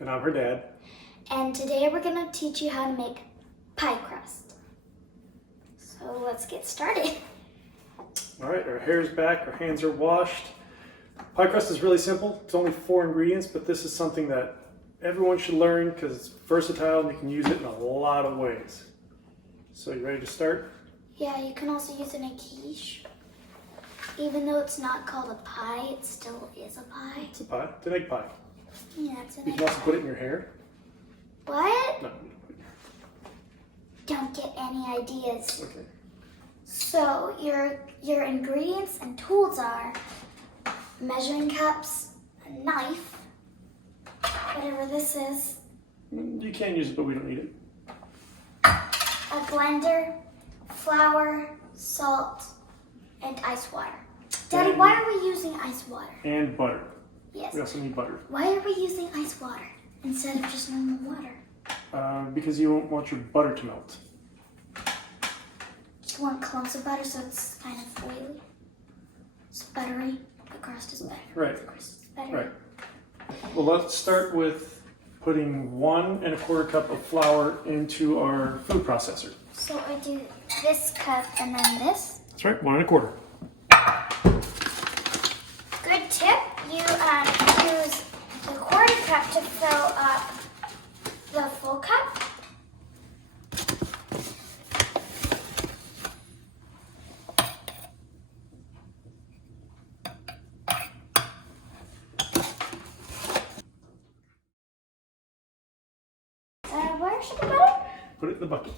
And I'm her dad. And today we're going to teach you how to make pie crust. So let's get started. All right, our hair's back, our hands are washed. Pie crust is really simple. It's only 4 ingredients, but this is something that everyone should learn because it's versatile and you can use it in a lot of ways. So you ready to start? Yeah, you can also use it in a quiche. Even though it's not called a pie, it still is a pie. It's a pie. It's an egg pie. Yeah, it's an egg You can also pie. put it in your hair. What? No. Don't get any ideas. Okay. So your ingredients and tools are measuring cups, a knife, whatever this is, You can use it, but we don't need it. a blender, flour, salt, and ice water. Daddy, why are we using ice water? And butter. Yes. We also need butter. Why are we using ice water instead of just normal water? Because you won't want your butter to melt. You want clumps of butter so it's kind of oily. It's buttery. The crust is better. Right. The crust is better. Right. Well, let's start with putting 1 1/4 cup of flour into our food processor. So I do this cup and then this. That's right, 1 1/4. Good tip. You use the 1/4 cup to fill up the full cup. Where should the butter? Put it in the bucket.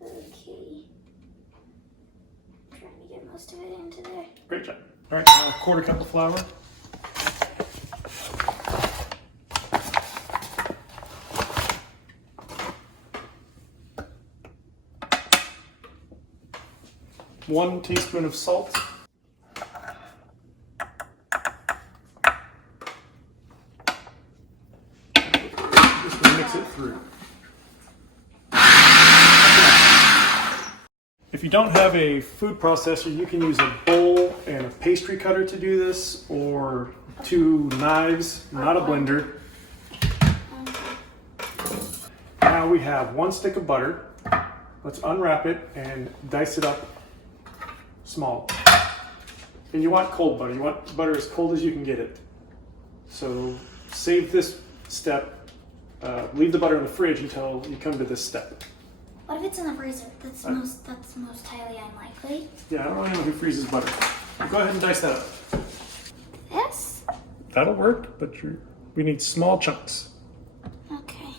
Okay. I'm trying to get most of it into there. Great job. All right, now 1/4 cup of flour. One teaspoon of salt. Just gonna mix it through. If you don't have a food processor, you can use a bowl and a pastry cutter to do this, or 2 knives, not a blender. Now we have 1 stick of butter. Let's unwrap it and dice it up small. And you want cold butter. You want butter as cold as you can get it. So save this step. Leave the butter in the fridge until you come to this step. What if it's in the freezer? That's most highly unlikely. Yeah, I don't really know who freezes butter. Go ahead and dice that up. This? That'll work, but we need small chunks. Okay.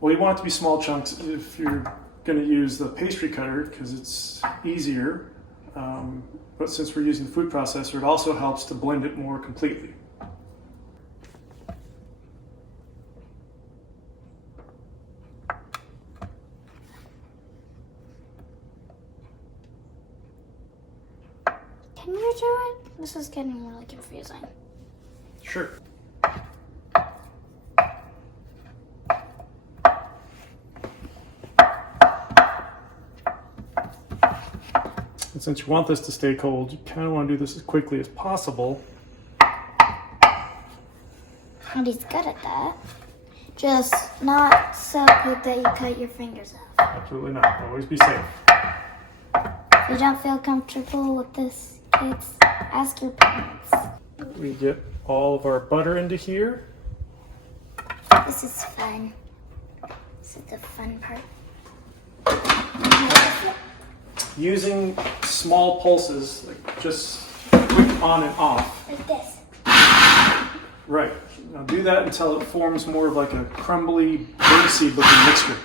Well, you want it to be small chunks if you're going to use the pastry cutter because it's easier. But since we're using the food processor, it also helps to blend it more completely. Can you do it? This is getting really confusing. Sure. And since you want this to stay cold, you kind of want to do this as quickly as possible. And he's good at that. Just not so good that you cut your fingers off. Absolutely not. Always be safe. If you don't feel comfortable with this, kids, ask your parents. We get all of our butter into here. This is fun. This is the fun part. Using small pulses, like just quick on and off. Like this. Right. Now do that until it forms more of like a crumbly, greasy looking mixture.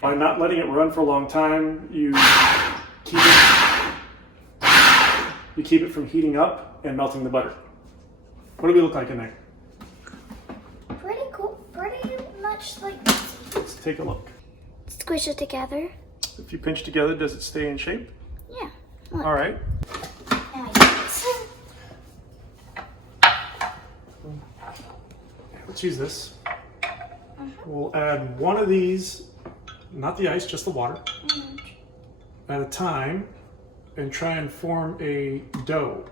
By not letting it run for a long time, you keep it from heating up and melting the butter. What do we look like in there? Pretty cool. Pretty much like. Let's take a look. Squish it together. If you pinch together, does it stay in shape? Yeah. Look. All right. Now I do this. Let's use this. we'll add one of these, not the ice, just the water, at a time, and try and form a dough.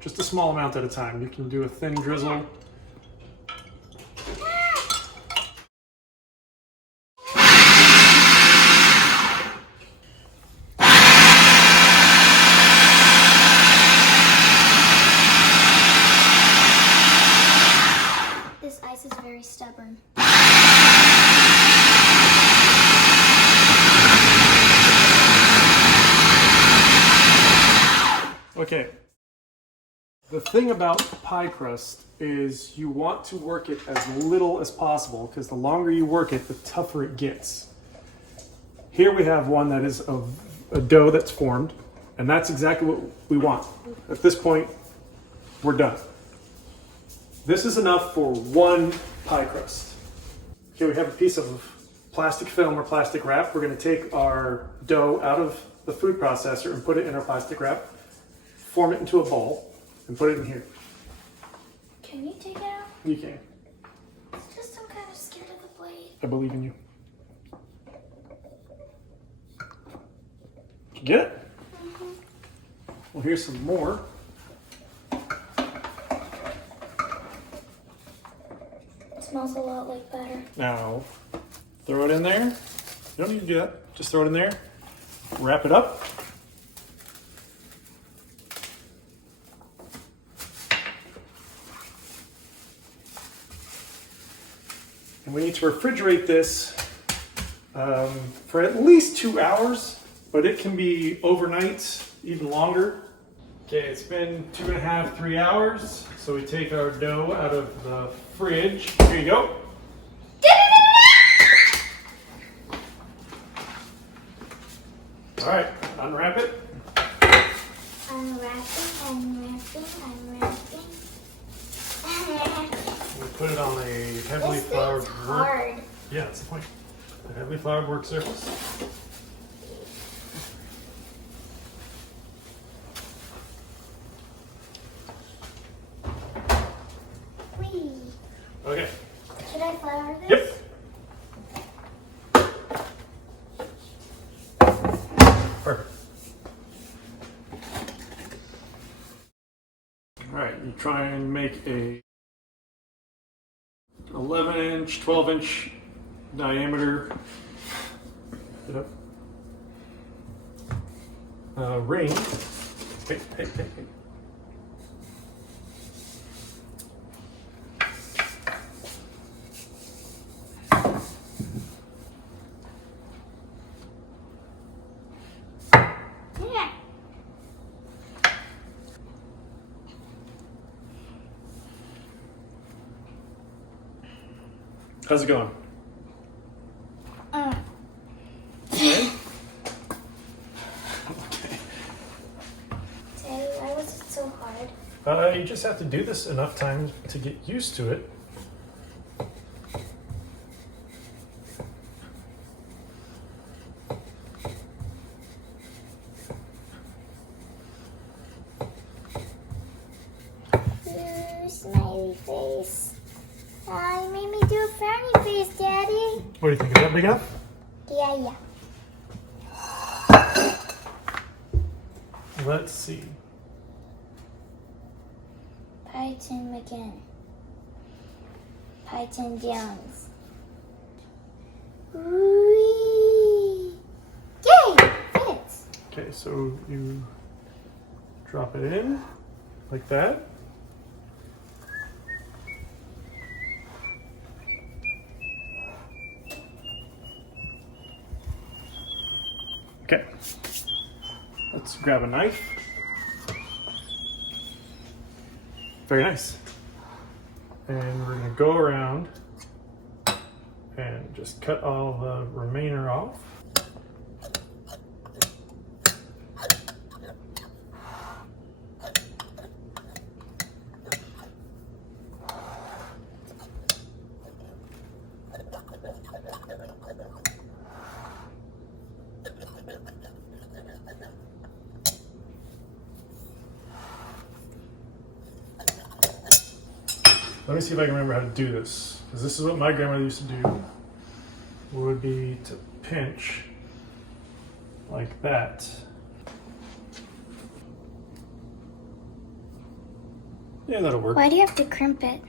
Just a small amount at a time. You can do a thin drizzle. This ice is very stubborn. Okay. The thing about pie crust is you want to work it as little as possible because the longer you work it, the tougher it gets. Here we have one that is a dough that's formed, and that's exactly what we want. At this point, we're done. This is enough for one pie crust. Here we have a piece of plastic film or plastic wrap. We're going to take our dough out of the food processor and put it in our plastic wrap, form it into a bowl, and put it in here. Can you take it out? You can. It's just I'm kind of scared of the blade. I believe in you. Did you get it? Mm-hmm. Well, here's some more. It smells a lot like butter. Now, throw it in there. You don't need to do that. Just throw it in there. Wrap it up. And we need to refrigerate this for at least 2 hours, but it can be overnight, even longer. Okay, it's been 2.5, 3 hours. So we take our dough out of the fridge. Here you go. All right, unwrap it. Unwrapping. We put it on a heavily This floured thing's work. hard. Yeah, that's the point. A heavily floured work surface. Whee. Okay. Should I flour this? Yep. Perfect. All right, you try and make a 11-inch, 12-inch diameter ring. Hey. Yeah. How's it going? Daddy, Okay. why was it so hard? You just have to do this enough times to get used to it. Smiley face. You made me do a frowny face, Daddy. What do you think? Is that big enough? Yeah. Let's see. Python again. Python Jones. Whee! Yay! Fits. Okay, so you drop it in like that. Okay, let's grab a knife. Very nice. And we're gonna go around and just cut all the remainder off. let me see if I can remember how to do this. Because this is what my grandmother used to do. Would be to pinch like that. Yeah, that'll work. Why do you have to crimp it?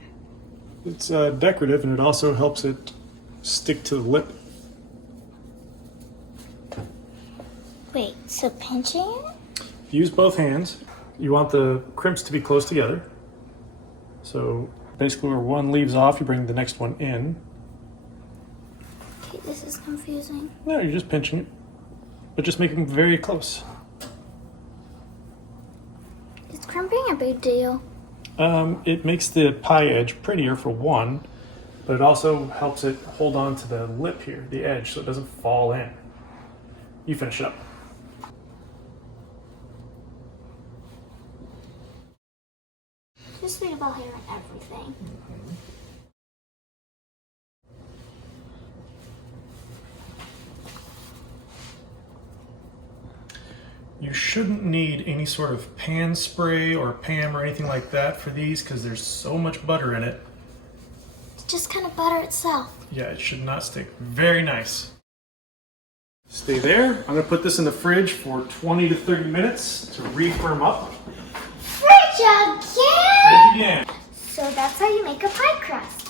It's decorative and it also helps it stick to the lip. Wait, so pinching it? Use both hands. You want the crimps to be close together. So basically where one leaves off, you bring the next one in. Okay, this is confusing. No, you're just pinching it, but just make them very close. Is crimping a big deal? It makes the pie edge prettier for one, but it also helps it hold on to the lip here, the edge, so it doesn't fall in. You finish it up. Just think about hair and everything. You shouldn't need any sort of pan spray or Pam or anything like that for these because there's so much butter in it. It's just kind of butter itself. Yeah, it should not stick. Very nice. Stay there. I'm gonna put this in the fridge for 20 to 30 minutes to refirm up. Fridge again! Fridge again. So that's how you make a pie crust.